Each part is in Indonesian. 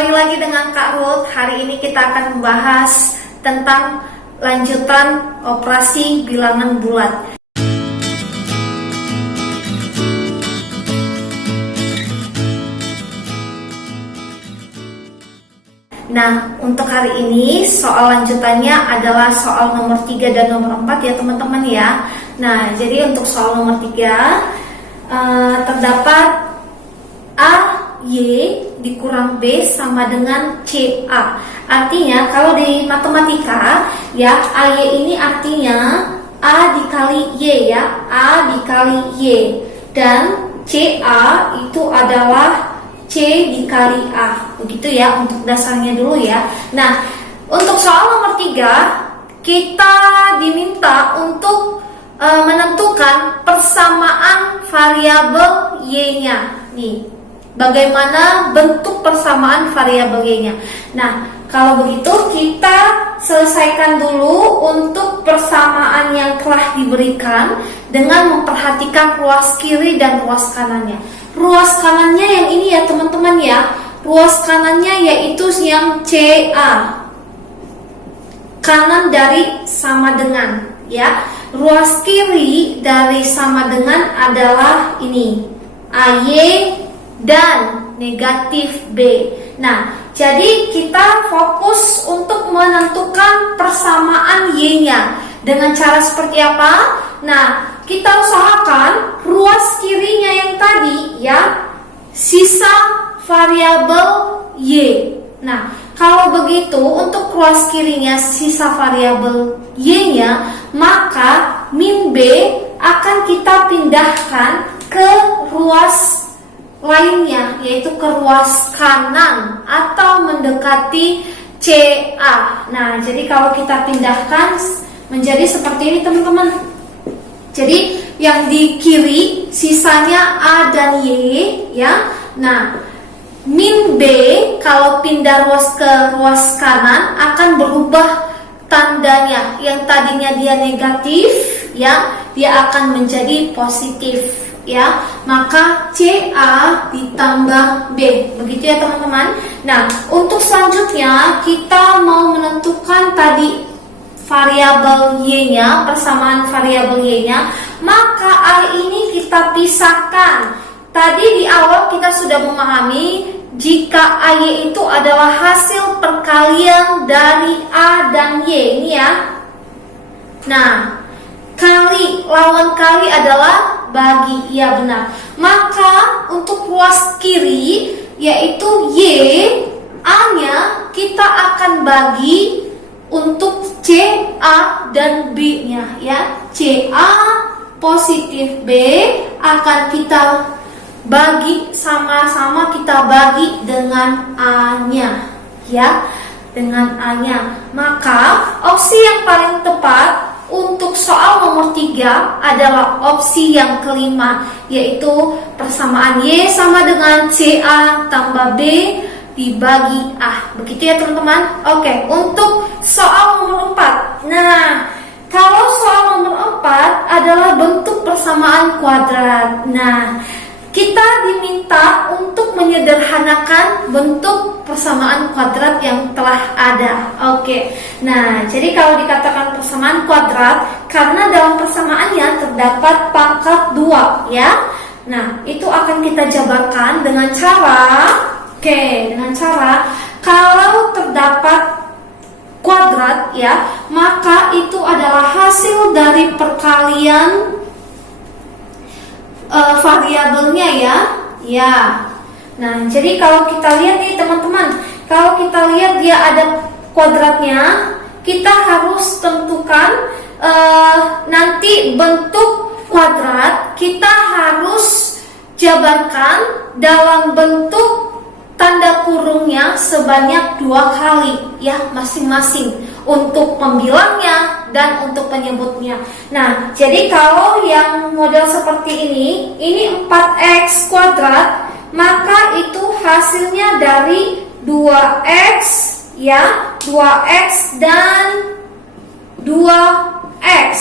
Kembali lagi dengan Kak Ruth. Hari ini kita akan membahas tentang lanjutan operasi bilangan bulat. Nah, untuk hari ini soal lanjutannya adalah soal nomor 3 dan nomor 4 ya teman-teman ya. Nah, jadi untuk soal nomor 3 terdapat A Y dikurang B sama dengan CA. Artinya kalau di matematika ya, AY ini artinya A dikali Y ya, A dikali Y. Dan CA itu adalah C dikali A. Begitu ya untuk dasarnya dulu ya. Nah, untuk soal nomor 3 kita diminta untuk menentukan persamaan variabel Y-nya. Nih, bagaimana bentuk persamaan variabel Y-nya. Nah, kalau begitu kita selesaikan dulu untuk persamaan yang telah diberikan dengan memperhatikan ruas kiri dan ruas kanannya. Ruas kanannya yang ini ya teman-teman ya. Ruas kanannya yaitu yang CA. Kanan dari sama dengan ya. Ruas kiri dari sama dengan adalah ini AY dan negatif B. Nah, jadi kita fokus untuk menentukan persamaan Y-nya. Dengan cara seperti apa? Nah, kita usahakan ruas kirinya yang tadi ya, sisa variabel Y. Nah, kalau begitu untuk ruas kirinya sisa variabel Y-nya, maka min B akan kita pindahkan ke ruas lainnya, yaitu ke ruas kanan atau mendekati CA. Nah, jadi kalau kita pindahkan menjadi seperti ini teman-teman. Jadi yang di kiri sisanya A dan Y ya. Nah, min B kalau pindah ruas ke ruas kanan akan berubah tandanya. Yang tadinya dia negatif ya, dia akan menjadi positif ya. Maka CA ditambah B. Begitu ya teman-teman. Nah, untuk selanjutnya kita mau menentukan tadi variabel Y-nya, persamaan variabel Y-nya, maka A ini kita pisahkan. Tadi di awal kita sudah memahami jika AY itu adalah hasil perkalian dari A dan Y ini ya. Nah, kali lawan kali adalah bagi, iya benar. Maka untuk ruas kiri yaitu Y, A-nya kita akan bagi untuk CA dan B-nya ya. CA positif B akan kita bagi sama-sama, kita bagi dengan A-nya ya, dengan A-nya. Maka opsi yang paling tepat untuk soal nomor 3 adalah opsi yang kelima, yaitu persamaan Y sama dengan CA tambah B dibagi A. Begitu ya teman-teman. Oke, untuk soal nomor 4. Nah, kalau soal nomor 4 adalah bentuk persamaan kuadrat. Nah, kita diminta untuk menyederhanakan bentuk persamaan kuadrat yang telah ada. Oke. Nah, jadi kalau dikatakan persamaan kuadrat, karena dalam persamaannya terdapat pangkat 2 ya. Nah, itu akan kita jabarkan dengan cara dengan cara kalau terdapat kuadrat ya, maka itu adalah hasil dari perkalian variabelnya ya. Ya. Nah, jadi kalau kita lihat nih teman-teman, kalau kita lihat dia ada kuadratnya, kita harus tentukan nanti bentuk kuadrat kita harus jabarkan dalam bentuk tanda kurungnya sebanyak 2 kali ya masing-masing untuk pembilangnya dan untuk penyebutnya. Nah, jadi kalau yang model seperti ini 4x kuadrat, maka itu hasilnya dari 2x ya, 2x dan 2x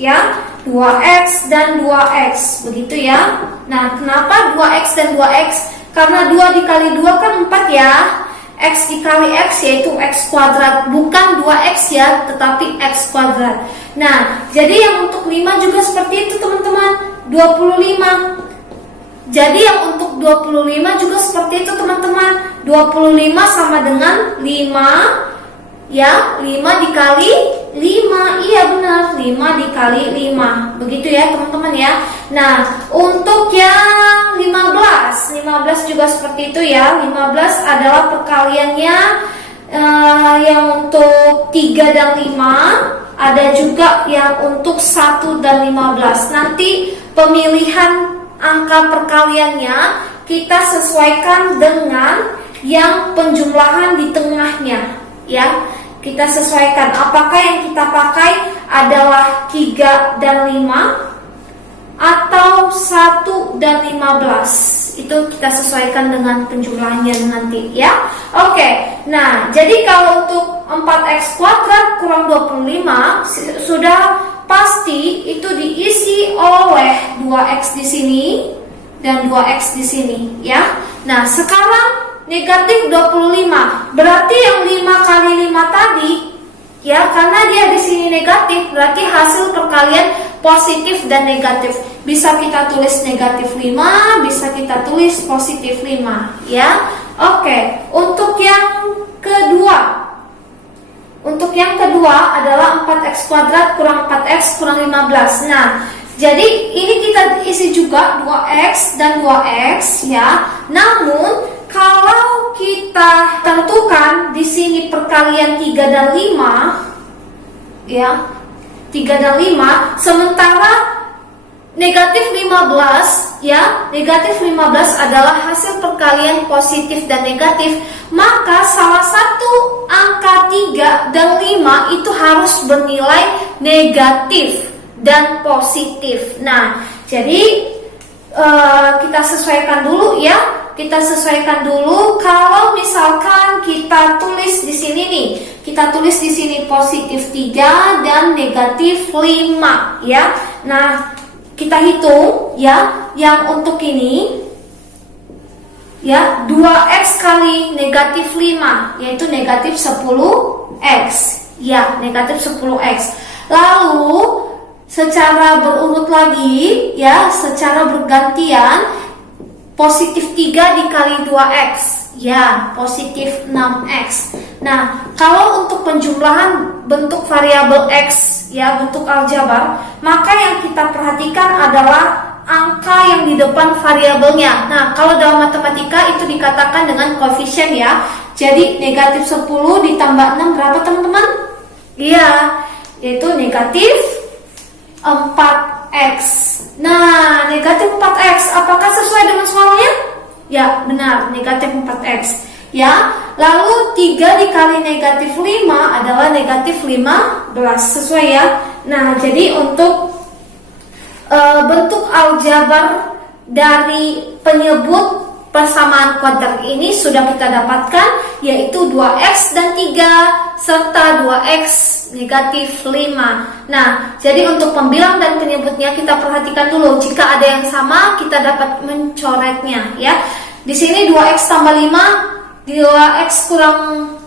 ya, 2x dan 2x begitu ya. Nah, kenapa 2x dan 2x? Karena 2 dikali 2 kan 4 ya. X dikali X yaitu X kuadrat, bukan 2X ya, tetapi X kuadrat. Nah, jadi yang untuk 5 juga seperti itu teman-teman, 25. Jadi yang untuk 25 juga seperti itu teman-teman, 25 sama dengan 5 ya, 5 dikali 5, iya benar, 5 dikali 5, begitu ya teman-teman ya. Nah, untuk yang 15 juga seperti itu ya. 15 adalah perkaliannya yang untuk 3 dan 5, ada juga yang untuk 1 dan 15. Nanti pemilihan angka perkaliannya kita sesuaikan dengan yang penjumlahan di tengahnya ya. Kita sesuaikan apakah yang kita pakai adalah 3 dan 5 atau 1 dan 15. Itu kita sesuaikan dengan penjumlahannya nanti ya. Oke, nah jadi kalau untuk 4X kuadrat kurang 25 sudah pasti itu diisi oleh 2X di sini dan 2X di sini ya. Nah sekarang negatif 25, berarti yang 5 kali 5 tadi ya, karena dia di sini negatif, berarti hasil perkalian positif dan negatif. Bisa kita tulis negatif 5, bisa kita tulis positif 5 ya. Oke, untuk yang kedua adalah 4X kuadrat kurang 4X kurang 15. Nah, jadi ini kita isi juga 2X dan 2X ya. Namun kalau kita tentukan di sini perkalian 3 dan 5 ya, 3 dan 5, sementara negatif 15 ya, negatif 15 adalah hasil perkalian positif dan negatif, maka salah satu angka 3 dan 5 itu harus bernilai negatif dan positif. Nah, jadi kita sesuaikan dulu ya. Kita sesuaikan dulu. Kalau misalkan kita tulis di sini nih, kita tulis di sini positif 3 dan negatif 5 ya. Nah, kita hitung ya, yang untuk ini ya 2X kali negatif 5 yaitu negatif 10X ya, negatif 10X. Lalu secara berurut lagi ya, secara bergantian, positif 3 dikali 2X ya, positif 6X. Nah, kalau untuk penjumlahan bentuk variabel X ya, bentuk aljabar, maka yang kita perhatikan adalah angka yang di depan variabelnya. Nah, kalau dalam matematika itu dikatakan dengan koefisien ya. Jadi negatif 10 ditambah 6 berapa teman-teman? Iya, yaitu negatif 4X. Nah, negatif 4X apakah sesuai dengan soalnya? Ya, benar, negatif 4X. Ya, lalu 3 dikali negatif 5 adalah negatif 15, sesuai ya. Nah, jadi untuk bentuk aljabar dari penyebut persamaan kuadrat ini sudah kita dapatkan, yaitu 2X dan 3 serta 2X negatif 5. Nah, jadi untuk pembilang dan penyebutnya kita perhatikan dulu. Jika ada yang sama, kita dapat mencoretnya ya. Di sini 2X tambah 5, 2X kurang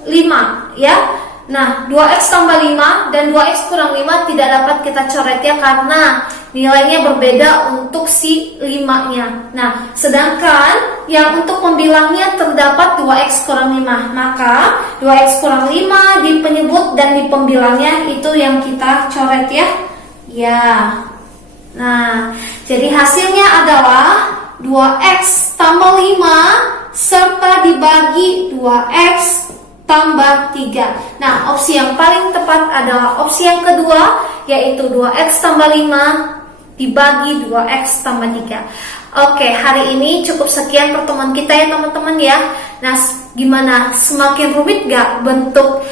5 ya. Nah, 2X tambah 5 dan 2X kurang 5 tidak dapat kita coret ya, karena nilainya berbeda untuk si 5-nya. Nah, sedangkan yang untuk pembilangnya terdapat 2X kurang 5, maka 2X kurang 5 di penyebut dan di pembilangnya itu yang kita coret ya. Ya. Nah, jadi hasilnya adalah 2X tambah 5 serta dibagi 2X tambah 3. Nah, opsi yang paling tepat adalah opsi yang kedua, yaitu 2X tambah 5 dibagi 2X tambah 3. Oke, hari ini cukup sekian pertemuan kita ya teman-teman ya. Nah, gimana? Semakin rumit gak bentuk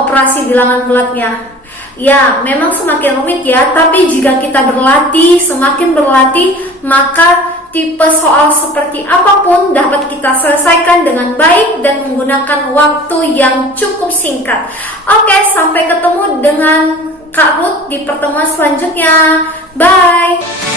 operasi bilangan bulatnya? Ya, memang semakin rumit ya, tapi jika kita berlatih, semakin berlatih, maka tipe soal seperti apapun dapat kita selesaikan dengan baik dan menggunakan waktu yang cukup singkat. Oke, sampai ketemu dengan Kak Ruth di pertemuan selanjutnya. Bye!